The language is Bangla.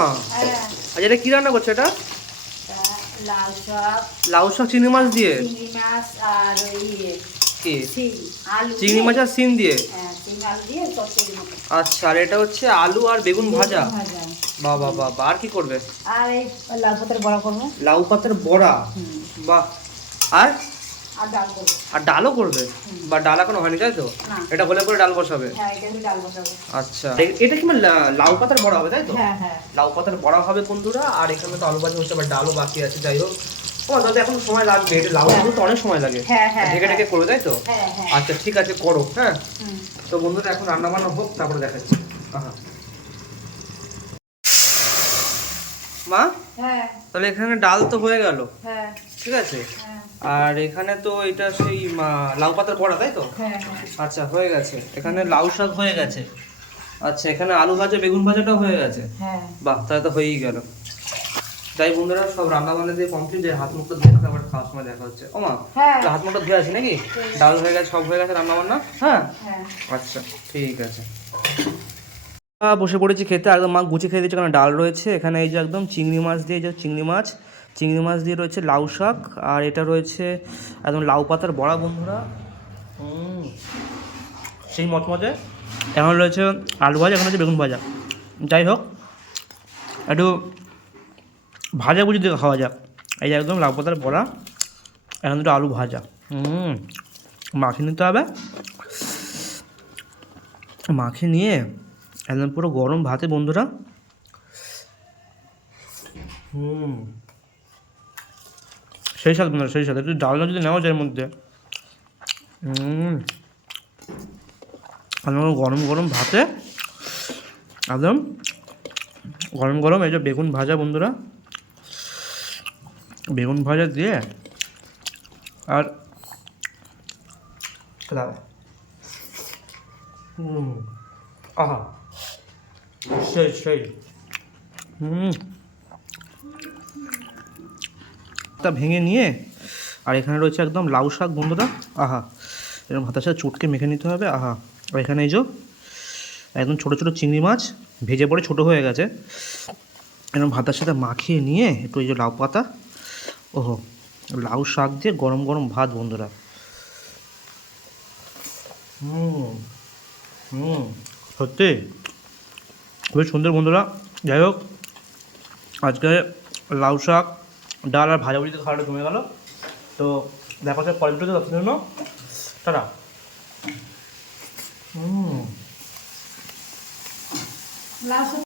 হ্যাঁ আচ্ছা এটা কি রান্না করছ এটা? লাউ শাক লাউ শাক চিংড়ি মাছ দিয়ে? চিংড়ি মাছ আর কি? চিংড়ি মাছ আর সিম দিয়ে? আচ্ছা আর এটা হচ্ছে আলু আর বেগুন ভাজা? বাহ বাহ। আর কি করবে? আর এই লাউ পাতার বড়া করব। লাউ পাতার বড়া? বাহ। আর? আর ডাল করব। আর ডালও করবে? বা ডাল এখনও হয়নি তাই তো? এটা হলে পরে ডাল বসাবে? হ্যাঁ এটা ডাল বসাবো। আচ্ছা। এটা কি মানে লাউ পাতার বড়া হবে তাই তো? হ্যাঁ হ্যাঁ। লাউ পাতার বড়া হবে বন্ধুরা আর এখানে তো আলু ভাজা হচ্ছে আবার ডালও বাকি আছে যাই হোক। এখন সময় লাগবে এটা লাউ তো অনেক সময় লাগে। হ্যাঁ, হ্যাঁ, ঢেকে ঢেকে করবে তাই তো? হ্যাঁ হ্যাঁ। আচ্ছা ঠিক আছে করো হ্যাঁ? তো বন্ধুরা এখন রান্না বান্না হোক তারপরে দেখাচ্ছি। আহা। মা? হ্যাঁ। তাহলে এখানে ডাল তো হয়ে গেল। হ্যাঁ। ঠিক আছে? হ্যাঁ। আর এখানে তো এটা সেই লাউ পাতার বড়া তাই তো? হ্যাঁ হ্যাঁ। আচ্ছা হয়ে গেছে। এখানে লাউ শাক হয়ে গেছে। আচ্ছা এখানে আলু ভাজা বেগুন ভাজাটাও হয়ে গেছে। হ্যাঁ। বাহ তাহলে তো হয়েই গেল। তাই বন্ধুরা সব রান্না বান্না দিয়ে কমপ্লিট যে হাত মুখটা ধুয়ে আবার খাওয়ার সময় দেখা হচ্ছে। ও মা হ্যাঁ। হাত মুখটা ধুয়ে আসি নাকি? ডাল হয়ে গেছে সব হয়ে গেছে রান্না বান্না হ্যাঁ। আচ্ছা ঠিক আছে। বসে পড়েছি খেতে। একদম মা গুছিয়ে খেয়ে দিচ্ছে কারণ ডাল রয়েছে। এখানে এই যে একদম চিংড়ি মাছ দিয়ে যে চিংড়ি মাছ চিংড়ি মাছ দিয়ে রয়েছে লাউ শাক। আর এটা রয়েছে একদম লাউ পাতার বড়া, বন্ধুরা। সেই মচমচে। এখন রয়েছে আলু ভাজা, এখন রয়েছে বেগুন ভাজা। যাই হোক, একটু ভাজা বুঝি দিয়ে খাওয়া যাক। এই যে একদম লাউ পাতার বড়া, এখন দুটো আলু ভাজা। হুম মাখিয়ে নিতে হবে। মাখিয়ে নিয়ে একদম পুরো গরম ভাতে বন্ধুরা। হুম। সেই সাথে বন্ধুরা সেই সাথে একটু ডালনা যদি নেওয়া যায় এর মধ্যে। হুম। একদম গরম গরম ভাতে। একদম গরম গরম। এই যে বেগুন ভাজা বন্ধুরা। বেগুন ভাজা দিয়ে আর হুম। আহা। সেই সেই। হুম। তা ভেঙে নিয়ে, আর এখানে রয়েছে একদম লাউ শাক বন্ধুরা। আহা এরকম ভাতের সাথে চটকে মেখে নিতে হবে, আহা। আর এখানে এই যে, একদম ছোটো ছোটো চিংড়ি মাছ ভেজে পড়ে ছোটো হয়ে গেছে। এরকম ভাতের সাথে মাখিয়ে নিয়ে একটু এই যে লাউ পাতা, ওহো, লাউ শাক দিয়ে গরম গরম ভাত বন্ধুরা। হুম হুম, সত্যি। খুবই সুন্দর বন্ধুরা। যাই হোক, আজকে লাউ শাক, ডাল আর ভাজা ভুজিতে খাওয়াটা জমে গেল। তো দেখা হচ্ছে পরের ভিডিওতে, ততক্ষণের জন্য টাটা। হুম।